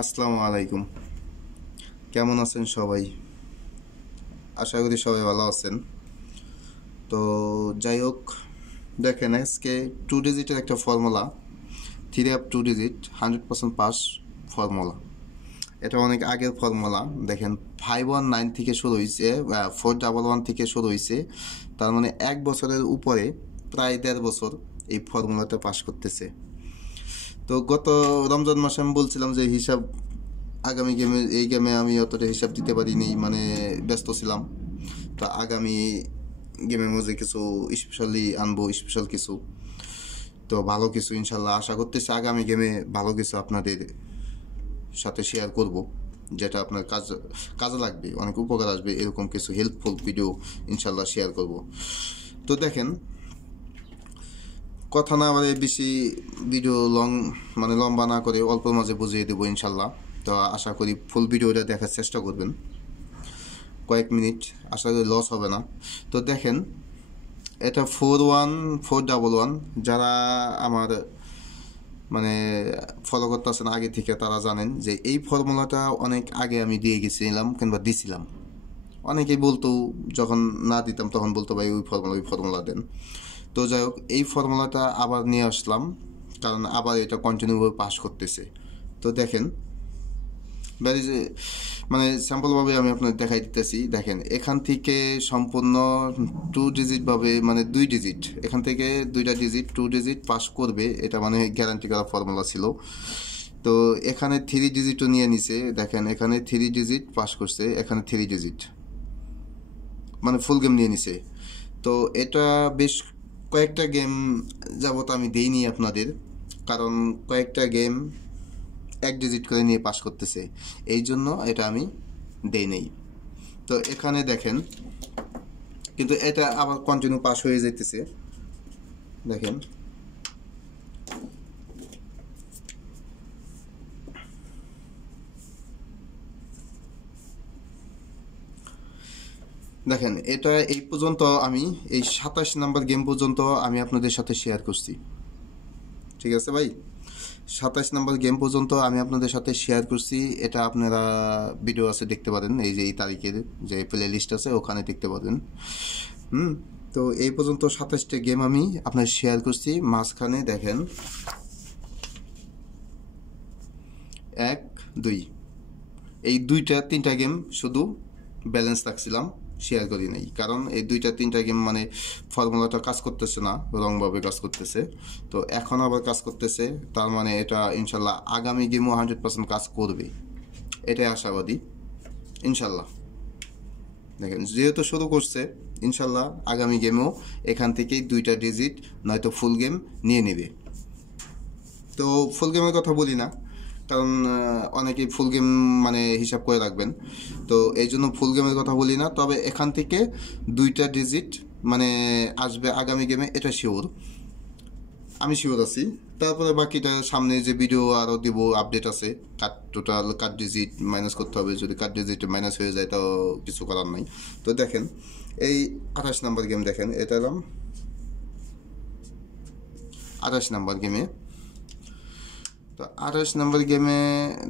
আসসালামু আলাইকুম। কেমন আছেন সবাই? আশা করি সবাই ভালো আছেন। তো যাই হোক, দেখেন আজকে 2 ডিজিটের একটা formula, 3 up 2 digit 100% pass formula. এটা অনেক আগের ফর্মুলা। দেখেন 519 থেকে শুরু হয়েছে, 411 থেকে শুরু হয়েছে। তার মানে 1 বছরের উপরে, প্রায় 1.5 বছর এই ফর্মুলাটা পাস করতেছে। তো গত রমজান মাসে আমি বলছিলাম যে হিসাব আগামী গেমে আমি অতটা হিসাব দিতে পারিনি, মানে ব্যস্ত ছিলাম। তো আগামী গেমের মধ্যে কিছু স্পেশালি আনবো, স্পেশাল কিছু। তো ভালো কিছু ইনশাল্লাহ আশা করতেছি আগামী গেমে ভালো কিছু আপনাদের সাথে শেয়ার করব, যেটা আপনার কাজে লাগবে, অনেক উপকার আসবে, এরকম কিছু হেল্পফুল ভিডিও ইনশাল্লাহ শেয়ার করব। তো দেখেন, কথা না বলে বেশি ভিডিও লম্বা না করে অল্পের মাঝে বুঝিয়ে দেবো ইনশাল্লাহ। তো আশা করি ফুল ভিডিওটা দেখার চেষ্টা করবেন, কয়েক মিনিট, আশা করি লস হবে না। তো দেখেন, এটা 411 যারা আমার মানে ফলো করতেছেন আগে থেকে তারা জানেন যে এই ফর্মুলাটা অনেক আগে আমি দিয়ে গেছিলাম কিংবা দিছিলাম। অনেকেই বলতো, যখন না দিতাম তখন বলতো ভাই ওই ফর্মুলা দেন। তো যাই হোক, এই ফর্মুলাটা আবার নিয়ে আসলাম, কারণ আবার এটা কন্টিনিউভাবে পাস করতেছে। তো দেখেন, মানে স্যাম্পলভাবে আমি আপনাদের দেখাই দিতেছি। দেখেন, এখান থেকে সম্পূর্ণ 2 ডিজিট মানে 2 ডিজিট, এখান থেকে 2টা ডিজিট 2 ডিজিট পাস করবে, এটা মানে গ্যারান্টি করা ফর্মুলা ছিল। তো এখানে 3 ডিজিটও নিয়ে নিছে। দেখেন, এখানে 3 ডিজিট পাস করছে, এখানে 3 ডিজিট মানে ফুল গেম নিয়ে নিছে। তো এটা বেশ কয়েকটা গেম যাবত আমি দেইনি আপনাদের, কারণ কয়েকটা গেম 1 ডিজিট করে নিয়ে পাস করতেছে, এই জন্য এটা আমি দেই নেই। তো এখানে দেখেন, কিন্তু এটা আবার কন্টিনিউ পাস হয়ে যাইতেছে। দেখেন, দেখেন এটা এই পর্যন্ত আমি এই 27 নাম্বার গেম পর্যন্ত আমি আপনাদের সাথে শেয়ার করছি। ঠিক আছে ভাই, 27 নাম্বার গেম পর্যন্ত আমি আপনাদের সাথে শেয়ার করছি। এটা আপনারা ভিডিও আছে দেখতে পারেন, এই যে এই তারিখের যে প্লে লিস্ট আছে ওখানে দেখতে পারেন। তো এই পর্যন্ত 27টা গেম আমি আপনার শেয়ার করছি। মাঝখানে দেখেন 1 2 এই 2টা 3টা গেম শুধু ব্যালেন্স রাখছিলাম, শেয়ার করি নাই, কারণ এই 2টা 3টা গেম মানে ফর্মুলাটা কাজ করতেছে না, রংভাবে কাজ করতেছে। তো এখন আবার কাজ করতেছে, তার মানে এটা ইনশাল্লাহ আগামী গেমও 100% কাজ করবে, এটাই আশাবাদী ইনশাল্লাহ। দেখেন, যেহেতু শুরু করছে, ইনশাল্লাহ আগামী গেমও এখান থেকেই 2টা ডিজিট নয়তো ফুল গেম নিয়ে নেবে। তো ফুল গেমের কথা বলি না, কারণ অনেকেই ফুল গেম মানে হিসাব করে রাখবেন, তো এই জন্য ফুল গেমের কথা বলি না। তবে এখান থেকে 2টা ডিজিট মানে আসবে আগামী গেমে, এটা শিওর, আমি শিওর আছি। তারপরে বাকিটা সামনে যে ভিডিও আরও দিব, আপডেট আছে। টোটাল কাট ডিজিট মাইনাস করতে হবে, যদি কাট ডিজিট মাইনাস হয়ে যায় তো কিছু করার নাই। তো দেখেন, এই 28 নাম্বার গেম দেখেন, এটা এলাম 28 নাম্বার গেমে। তো 28 নাম্বার গেমে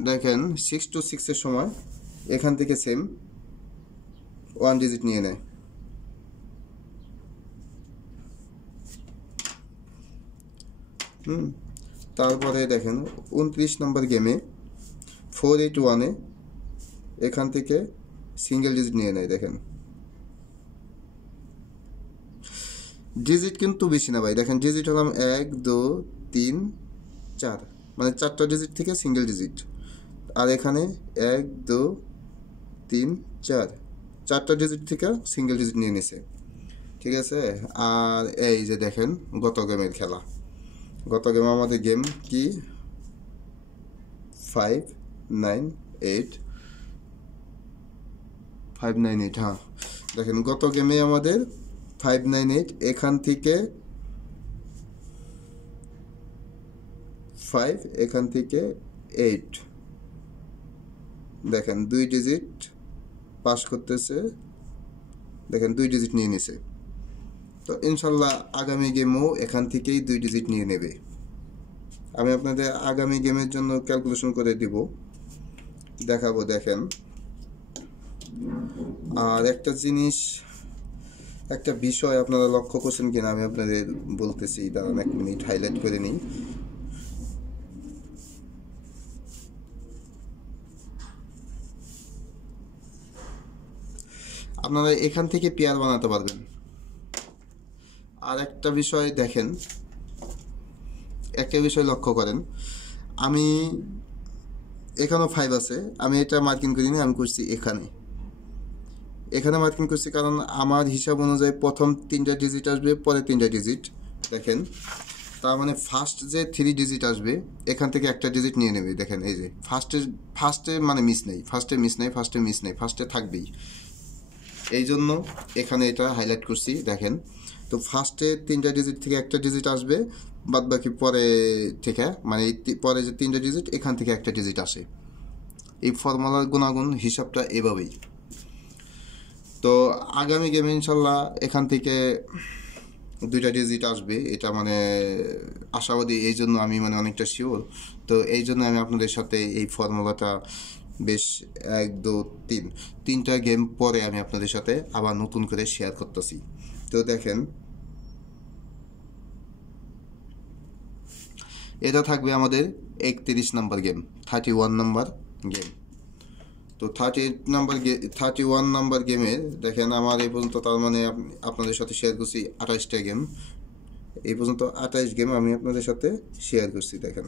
দেখেন 6 to 6 সময় এখান থেকে সেম 1 ডিজিট নিয়ে নেয়। তারপরে দেখেন 29 নাম্বার গেমে 481 এখান থেকে সিঙ্গেল ডিজিট নিয়ে নেয়। দেখেন, ডিজিট কিন্তু বেশি না ভাই। দেখেন, ডিজিট হলাম 1 2 3 4, মানে 4টা ডিজিট থেকে সিঙ্গেল ডিজিট। আর এখানে 1 2 3 4, 4টা ডিজিট থেকে সিঙ্গেল ডিজিট নিয়ে নিছে। ঠিক আছে। আর এই যে দেখেন গত গেমের খেলা, গত গেম আমাদের গেম কি 598 598, হ্যাঁ দেখেন গত গেমে আমাদের 598, এখান থেকে 5, এখান থেকে 8। দেখেন 2 ডিজিট পাস করতেছে, দেখেন 2 ডিজিট নিয়ে নিছে। তো ইনশাল্লাহ আগামী গেমও এখান থেকেই 2 ডিজিট নিয়ে নেবে। আমি আপনাদের আগামী গেমের জন্য ক্যালকুলেশন করে দিব দেখাবো, দেখেন। আর একটা জিনিস, একটা বিষয় আপনারা লক্ষ্য করছেন কিনা আমি আপনাদের বলতেছি, দাঁড়ান 1 মিনিট হাইলাইট করে নিই। আপনারা এখান থেকে পেয়ার বানাতে পারবেন। আর একটা বিষয় দেখেন, একটা বিষয় লক্ষ্য করেন, আমি এখানেও 5 আছে, আমি এটা মার্কিং করিনি, আমি করছি এখানে মার্কিং করছি, কারণ আমার হিসাব অনুযায়ী প্রথম 3টা ডিজিট আসবে, পরে 3টা ডিজিট। দেখেন, তার মানে ফার্স্ট যে 3 ডিজিট আসবে এখান থেকে একটা ডিজিট নিয়ে নেবে। দেখেন এই যে ফার্স্টে মানে মিস নেই, ফার্স্টে থাকবেই। এই জন্য এখানে এটা হাইলাইট করছি। দেখেন, তো ফার্স্টে 3টা ডিজিট থেকে একটা ডিজিট আসবে, বাদ বাকি পরে থেকে, মানে পরে যে 3টা ডিজিট এখান থেকে একটা ডিজিট আসে। এই ফর্মুলার গুণাগুণ হিসাবটা এভাবেই। তো আগামী গেমে ইনশাল্লাহ এখান থেকে 2টা ডিজিট আসবে, এটা মানে আশাবাদী। এই জন্য আমি মানে অনেকটা শিওর। তো এই জন্য আমি আপনাদের সাথে এই ফর্মুলাটা বেশ 1 2 3 3টা গেম পরে আমি আপনাদের সাথে আবার নতুন করে শেয়ার করতেছি। তো দেখেন, এটা থাকবে আমাদের 31 নাম্বার গেম, 31 নাম্বার গেম। তো 31 নাম্বার গেমে দেখেন আমার এই পর্যন্ত, তার মানে আপনাদের সাথে শেয়ার করছি 28টা গেম। এই পর্যন্ত 28 গেম আমি আপনাদের সাথে শেয়ার করছি। দেখেন,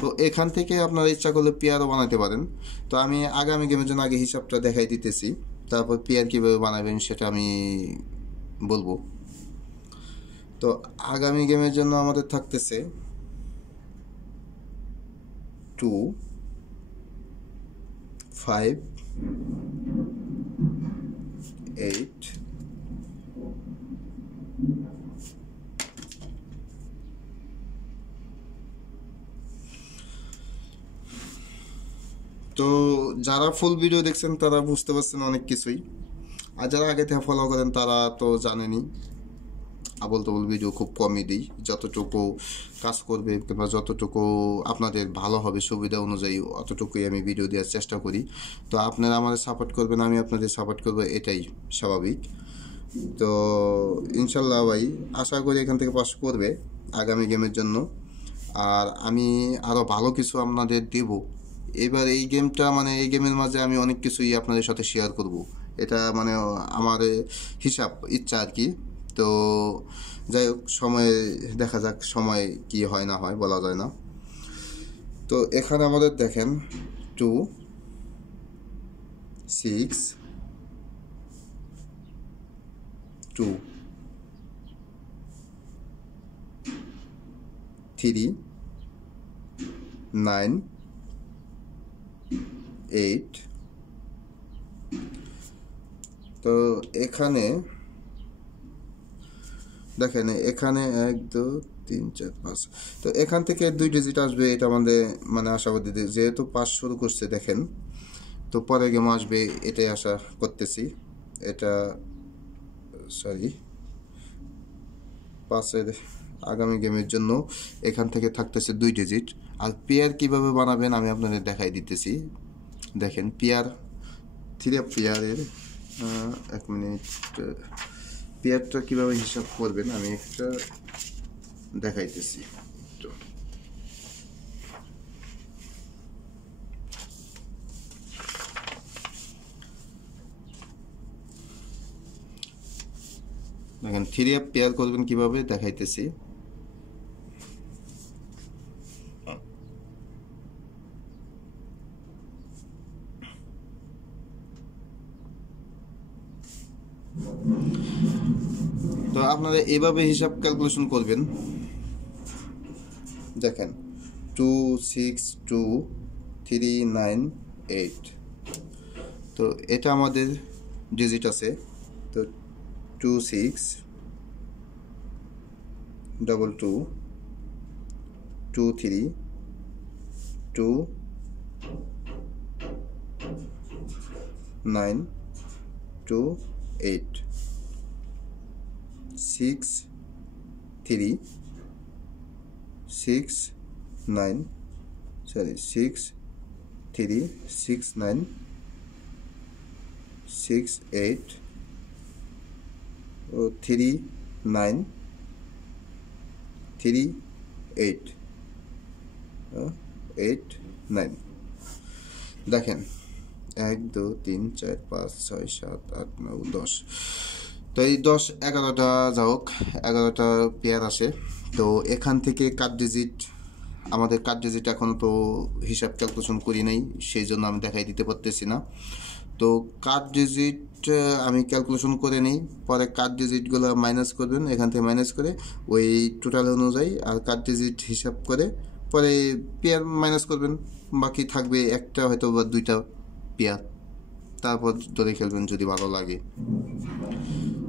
তো এখান থেকে আপনারা ইচ্ছা করলে পেয়ারও বানাতে পারেন। তো আমি আগামী গেমের জন্য আগে হিসাবটা দেখাই দিতেছি, তারপর পেয়ার কীভাবে বানাবেন সেটা আমি বলবো। তো আগামী গেমের জন্য আমাদের থাকতেছে 2 5 8 তো যারা ফুল ভিডিও দেখছেন তারা বুঝতে পারছেন অনেক কিছুই, আর যারা আগে থেকে ফলো করেন তারা তো জানেনই আবল তবল ভিডিও খুব কমই দিই। যতটুকু কাজ করবে কিংবা যতটুকু আপনাদের ভালো হবে সুবিধা অনুযায়ী অতটুকুই আমি ভিডিও দেওয়ার চেষ্টা করি। তো আপনারা আমাদের সাপোর্ট করবেন, আমি আপনাদের সাপোর্ট করবো, এটাই স্বাভাবিক। তো ইনশাল্লাহ ভাই আশা করি এখান থেকে পাস করবে আগামী গেমের জন্য। আর আমি আরও ভালো কিছু আপনাদের দেব এবার। এই গেমটা মানে এই গেমের মাঝে আমি অনেক কিছুই আপনাদের সাথে শেয়ার করব, এটা মানে আমার হিসাব ইচ্ছা আর কি। তো যাই হোক, সময় দেখা যাক, সময় কি হয় না হয় বলা যায় না। তো এখানে আমাদের দেখেন 2 6 2 3 9 8। তো এখানে দেখেন, এখানে 1 2 3 4 5। তো এখান থেকে 2 ডিজিট আসবে, এটা আমাদের মানে আশাবাদী, যেহেতু 5 শুরু করছে। দেখেন, তো পরে গেম আসবে এটাই আশা করতেছি। এটা সরি 5-এর আগামী গেমের জন্য এখান থেকে থাকতেছে 2 ডিজিট। আর পেয়ার কিভাবে বানাবেন আমি আপনাদের দেখাই দিতেছি। দেখেন, পেয়ারের 1 মিনিট, পেয়ারটা কীভাবে হিসাব করবেন আমি একটা দেখাইতেছি। দেখেন, 3 পেয়ার করবেন কিভাবে দেখাইতেছি। তো আপনারা এভাবে হিসাব ক্যালকুলেশন করবেন। দেখেন, 2 6 2 3 9 8। তো এটা আমাদের ডিজিট আছে। তো 2 6 2 2 2 3 2 9 2 8 6 3 6 9 সরি 6 3 6 9 6 8 ও 3 9 3 8 8 9 দেখেন 1 2 3 4 5 6 7 8 9 10 তো এই 10 11টা যাওক 11টা পেয়ার আসে তো এখান থেকে কাট ডিজিট আমাদের কাট ডিজিট এখন তো হিসাব ক্যালকুলেশন করি নাই সেই জন্য আমি দেখাই দিতে পারতেছি না তো কাট ডিজিট আমি ক্যালকুলেশন করে নিই পরে কাট ডিজিটগুলো মাইনাস করবেন এখান থেকে মাইনাস করে ওই টোটাল অনুযায়ী আর কাট ডিজিট হিসাব করে পরে পেয়ার মাইনাস করবেন বাকি থাকবে একটা হয়তো বা দুইটা পেয়ার তারপর ধরে খেলবেন যদি ভালো লাগে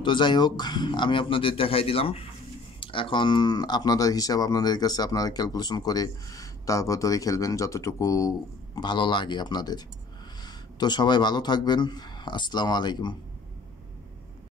তো যাই হোক আমি আপনাদের দেখাই দিলাম এখন আপনাদের হিসাব আপনাদের কাছে আপনারা ক্যালকুলেশন করে তারপর ধরে খেলবেন যতটুকু ভালো লাগে আপনাদের তো সবাই ভালো থাকবেন আসসালামু আলাইকুম